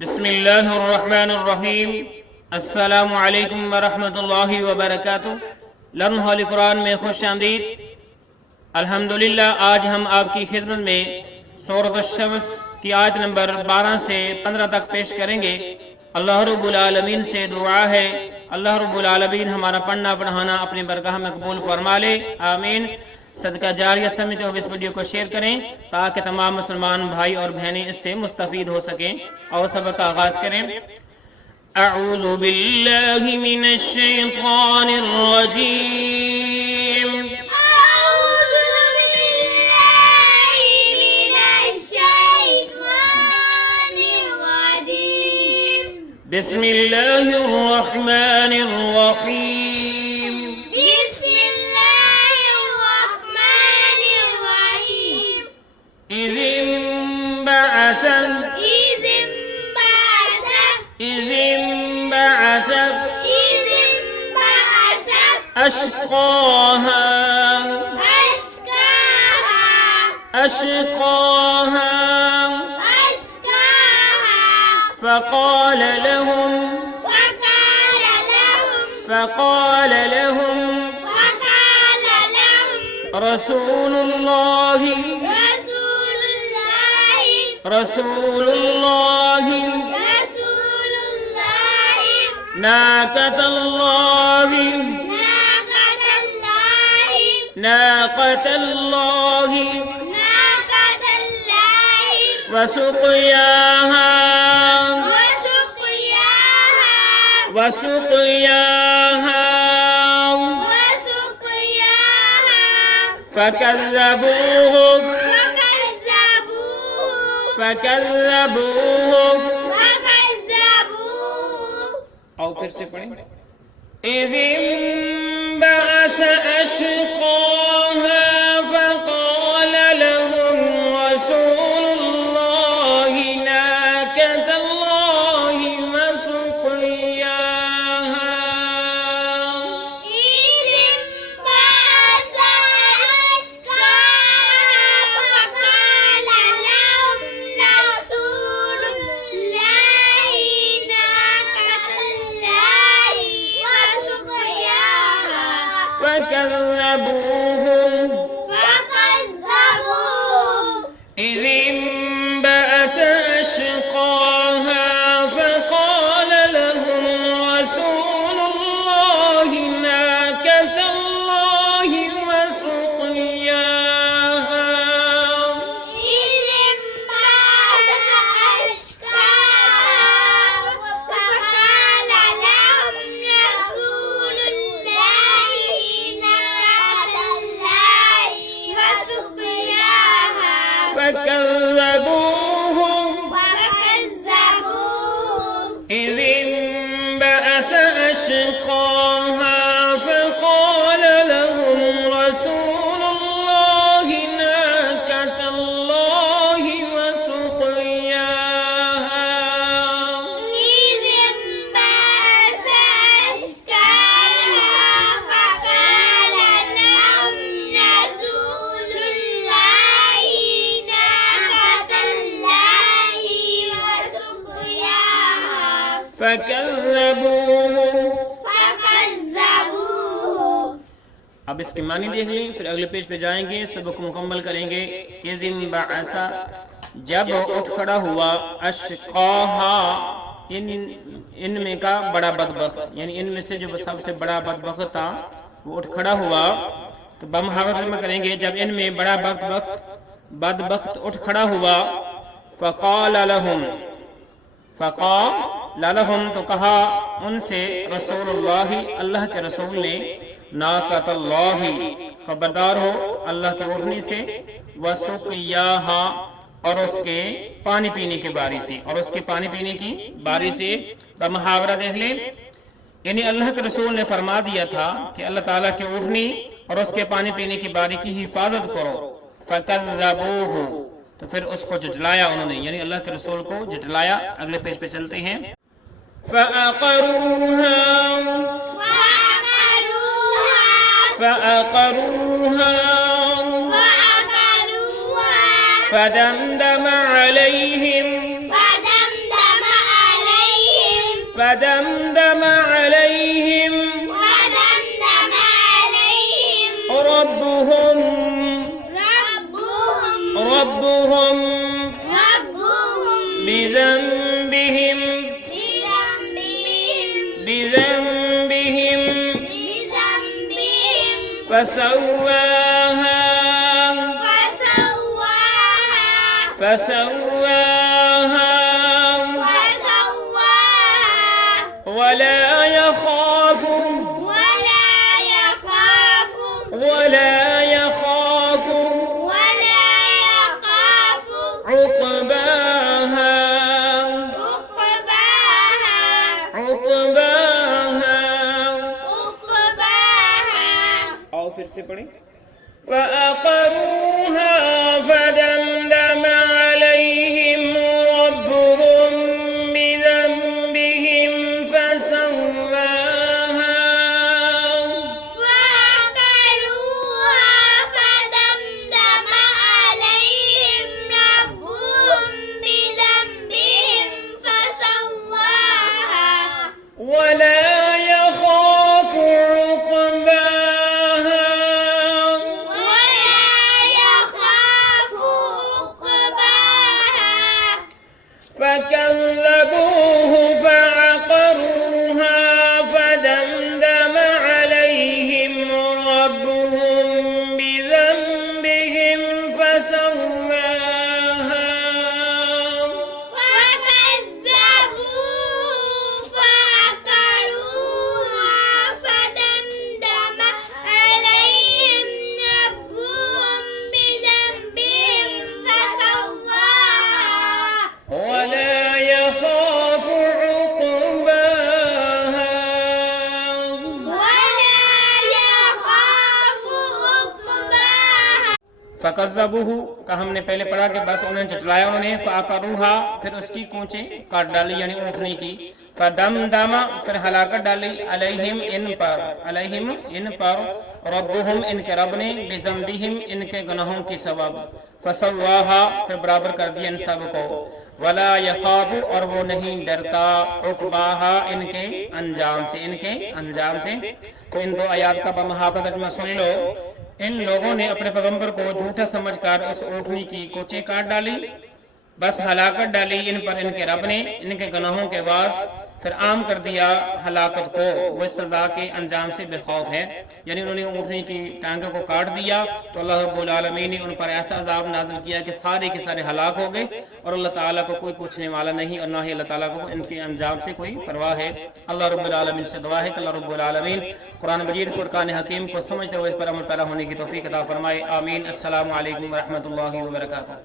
بسم اللہ الرحمن الرحیم۔ السلام علیکم ورحمۃ اللہ وبرکاتہ۔ لمحہ قرآن میں خوش آمدید۔ الحمدللہ آج ہم آپ کی خدمت میں سورۃ الشمس کی آیت نمبر 12 سے 15 تک پیش کریں گے۔ اللہ رب العالمین سے دعا ہے اللہ رب العالمین ہمارا پڑھنا پڑھانا اپنی برگاہ میں قبول فرما لے، آمین۔ صدقہ جاریہ سمجھتے ہوئے اس ویڈیو کو شیئر کریں تاکہ تمام مسلمان بھائی اور بہنیں اس سے مستفید ہو سکیں۔ اور سبق کا آغاز کریں۔ اعوذ باللہ من الشیطان الرجیم۔ أعوذ بالله من الشيطان الرجيم. بسم اللہ الرحمن الرحیم۔ بسم الله الرحمن الرحيم. إذ انبعث أشقاها فقال لهم رسول الله ناقة الله وسقياها فكذبوه اور پھر سے پڑھیں۔ اذ انبعث أشقاها فقال لهم رسول الله ناقة الله وسقياها فكذبوهم إذ انبعث أشقاها فقال لهم رسول الله ناقة الله وسقياها فكذبوهم إذ انبعث أشقاها فقال لهم رسول الله ناقة الله وسقياها فكذبوه۔ اب اس کے معنی دیکھ لیں، پھر اگلے پیج پہ جائیں گے، سبق مکمل کریں گے۔ اذ انبعث جب اٹھ کھڑا ہوا، اشقاها ان میں کا بڑا بدبخت، یعنی ان میں سے جو سب سے بڑا بدبخت تھا وہ اٹھ کھڑا ہوا، تو بمحاورہ میں کریں گے جب ان میں بڑا بدبخت اٹھ کھڑا ہوا، فقال لهم تو کہا ان سے رسول اللہ اللہ کے رسول نے، ناقۃ اللہ خبردار ہو اللہ کے اٹھنے سے، وسقیاها اور اس کے پانی پینے کی باری سے، محاورہ دیکھ لیں، یعنی اللہ کے رسول نے فرما دیا تھا کہ اللہ تعالیٰ کے اٹھنے اور اس کے پانی پینے کی باری کی حفاظت کرو، فکذبوہ تو پھر اس کو جھٹلایا انہوں نے، یعنی اللہ کے رسول کو جھٹلایا۔ اگلے پیج پہ چلتے ہیں۔ فَأَقَرُوهَا فَدَمْدَمَ عَلَيْهِمْ فدمدم عليهم ودمدم عليهم ربهم ربهم بذنبهم بذنبهم فسواها ولا يخاف عقباها आओ फिर से पढ़ें فأقروها فدمدم عليهم ربهم بذنبهم فسواها ولا يخاف عقباها فكذبوه فعقروها فدمدم عليهم ربهم بذنبهم فسواها ولا يخاف عقباها فکذبوہ کا ہم نے پہلے پڑھا کہ بس انہیں جھٹلایا انہیں فاقروہا پھر اس کی کونچیں کاٹ ڈالی یعنی اونٹنی کی فدمدم پھر ہلاکت ڈالی علیہم ان پر ربہم ان کے رب نے بذنبہم ان کے گناہوں کی سبب فسواہا پھر برابر کر دیا ان سب کو ولا یخاف اور وہ نہیں ڈرتا عقباہا ان کے انجام سے تو ان دو آیات کا بمحافظ ترجمہ سن لو ان لوگوں نے اپنے پیغمبر کو جھوٹا سمجھ کر اس اونٹنی کی کوچیں کاٹ ڈالی بس ہلاکت ڈالی ان پر ان کے رب نے ان کے گناہوں کے باعث پھر عام کر دیا ہلاکت کو وہ سزا کے انجام سے بے خوف ہے یعنی انہوں نے اونٹنی کی ٹانگوں کو کاٹ دیا تو اللہ رب العالمین نے ان پر ایسا عذاب نازل کیا کہ سارے کے سارے ہلاک ہو گئے اور اللہ تعالیٰ کو کوئی پوچھنے والا نہیں اور نہ ہی اللہ تعالیٰ کو ان کے انجام سے کوئی پرواہ ہے اللہ رب العالمین سے دعا ہے کہ اللہ رب العالمین قرآن مجید فرقان حکیم کو سمجھتے ہوئے اس پر عمل پیرا ہونے کی توفیق عطا فرمائے آمین السلام علیکم ورحمۃ اللہ وبرکاتہ